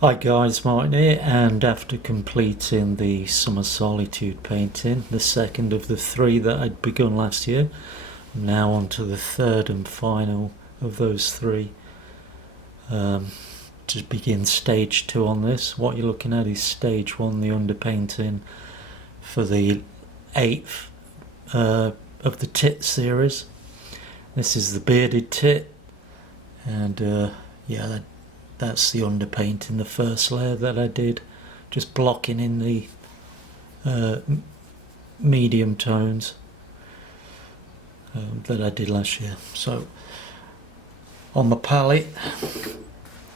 Hi guys, Martin here, and after completing the Summer Solitude painting, the second of the three that I'd begun last year, I'm now on to the third and final of those three. To begin stage 2 on this, what you're looking at is stage 1, the underpainting for the 8th of the tit series. This is the bearded tit, and that's the underpainting, the first layer that I did, just blocking in the medium tones that I did last year. So on my palette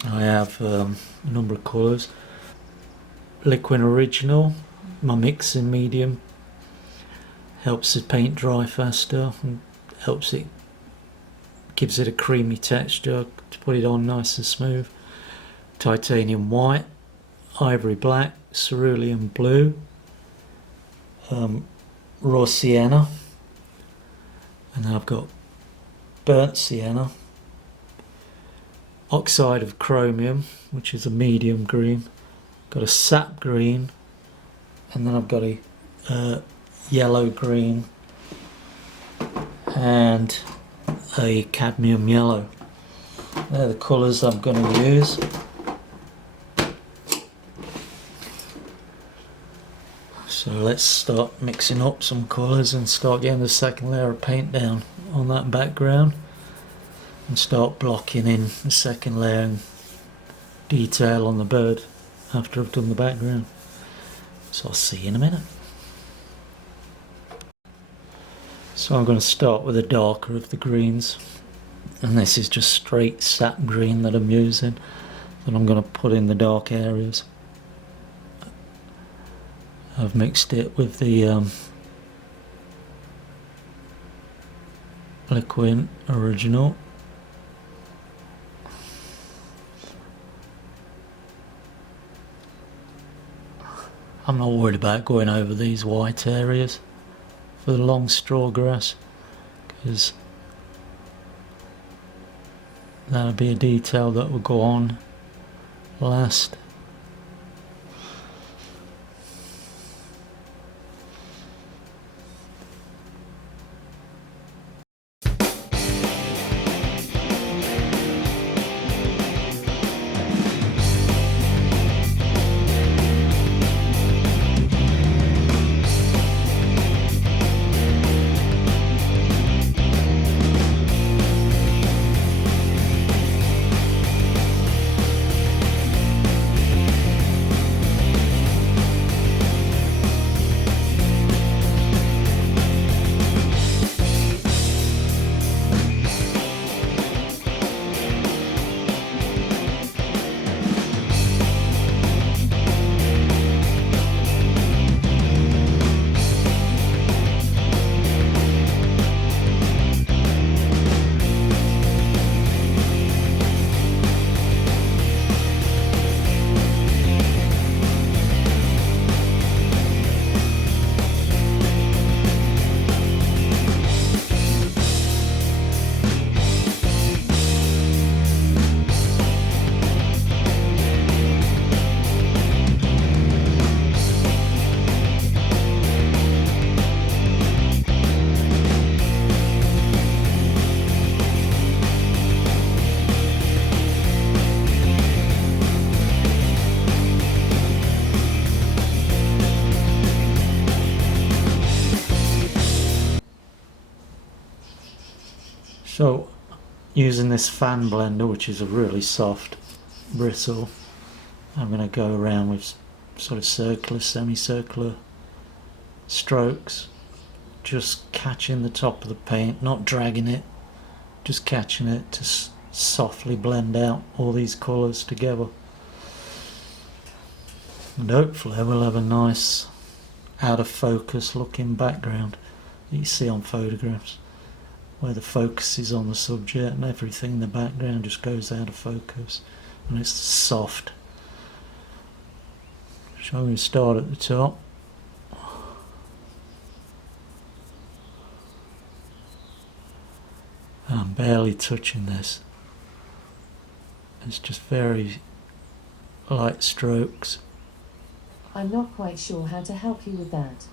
I have a number of colours. Liquid Original, my mixing medium, helps the paint dry faster and gives it a creamy texture to put it on nice and smooth. Titanium white, ivory black, cerulean blue, raw sienna, and then I've got burnt sienna, oxide of chromium, which is a medium green, got a sap green, and then I've got a yellow green and a cadmium yellow. They're the colours I'm going to use. So let's start mixing up some colours and start getting the second layer of paint down on that background and start blocking in the second layer and detail on the bird after I've done the background. So I'll see you in a minute. So I'm going to start with the darker of the greens, and this is just straight sap green that I'm using, that I'm going to put in the dark areas. I've mixed it with the Liquid Original. I'm not worried about going over these white areas for the long straw grass, because that'll be a detail that will go on last. So using this fan blender, which is a really soft bristle, I'm going to go around with sort of circular, semicircular strokes, just catching the top of the paint, not dragging it, just catching it to softly blend out all these colours together. And hopefully we'll have a nice out of focus looking background that you see on photographs, where the focus is on the subject and everything in the background just goes out of focus and it's soft. So I'm going to start at the top. I'm barely touching this. It's just very light strokes. I'm not quite sure how to help you with that.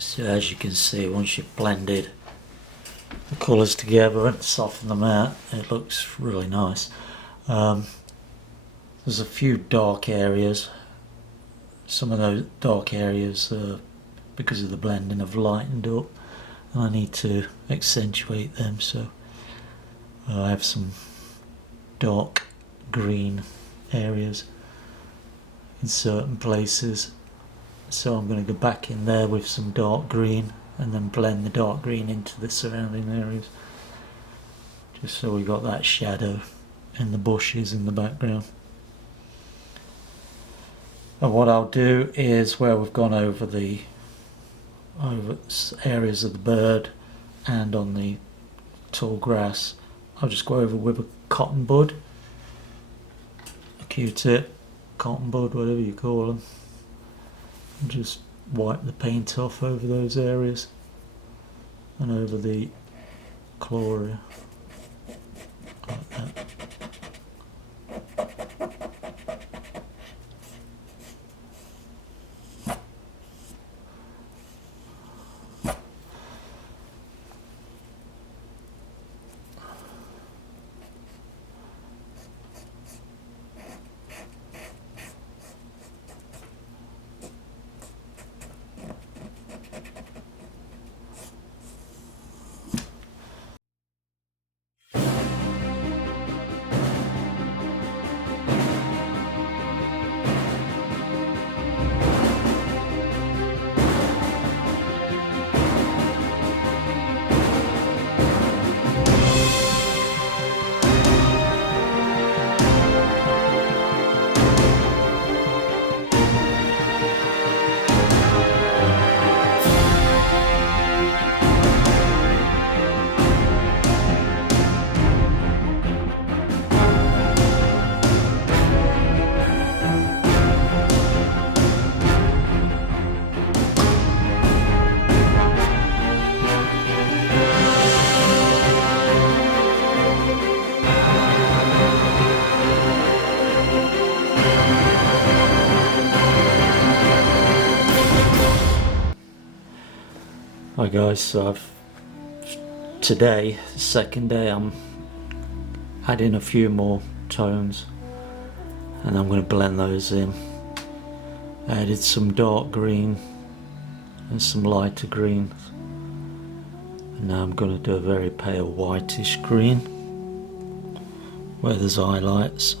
So as you can see, once you've blended the colours together and softened them out, it looks really nice. There's a few dark areas. Some of those dark areas, because of the blending, have lightened up, and I need to accentuate them. So I have some dark green areas in certain places. So I'm going to go back in there with some dark green and then blend the dark green into the surrounding areas, just so we got that shadow and the bushes in the background. And what I'll do is, where we've gone over areas of the bird and on the tall grass, I'll just go over with a cotton bud, a Q-tip, cotton bud, whatever you call them, and just wipe the paint off over those areas and over the claw area, like that. Hi guys, so today, the second day, I'm adding a few more tones and I'm going to blend those in. I added some dark green and some lighter greens, and now I'm going to do a very pale whitish green where there's highlights.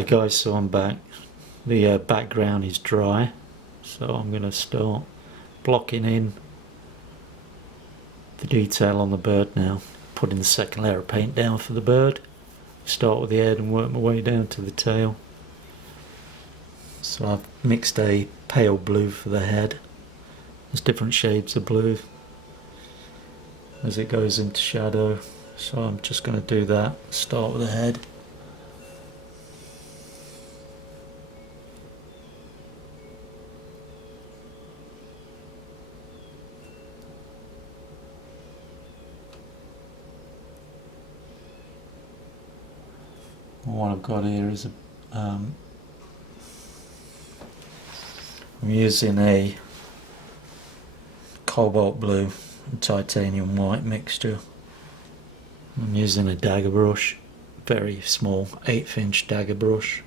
Hi guys, so I'm back. The background is dry, so I'm going to start blocking in the detail on the bird now. Putting the second layer of paint down for the bird. Start with the head and work my way down to the tail. So I've mixed a pale blue for the head. There's different shades of blue as it goes into shadow. So I'm just going to do that. Start with the head. What I've got here is I'm using a cobalt blue and titanium white mixture. I'm using a dagger brush, very small 1/8 inch dagger brush.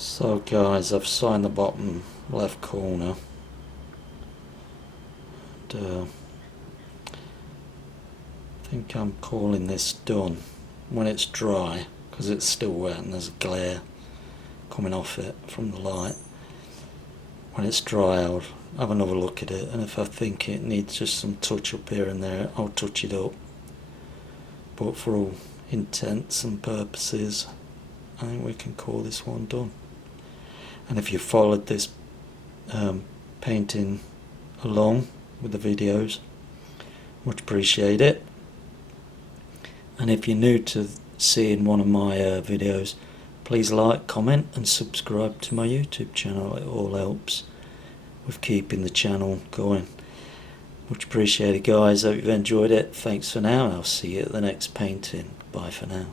So guys, I've signed the bottom left corner, and I think I'm calling this done when it's dry, because it's still wet and there's a glare coming off it from the light. When it's dry, I'll have another look at it, and if I think it needs just some touch up here and there, I'll touch it up. But for all intents and purposes, I think we can call this one done. And if you followed this painting along with the videos, much appreciate it. And if you're new to seeing one of my videos, please like, comment and subscribe to my YouTube channel. It all helps with keeping the channel going. Much appreciated guys, hope you've enjoyed it. Thanks for now, I'll see you at the next painting. Bye for now.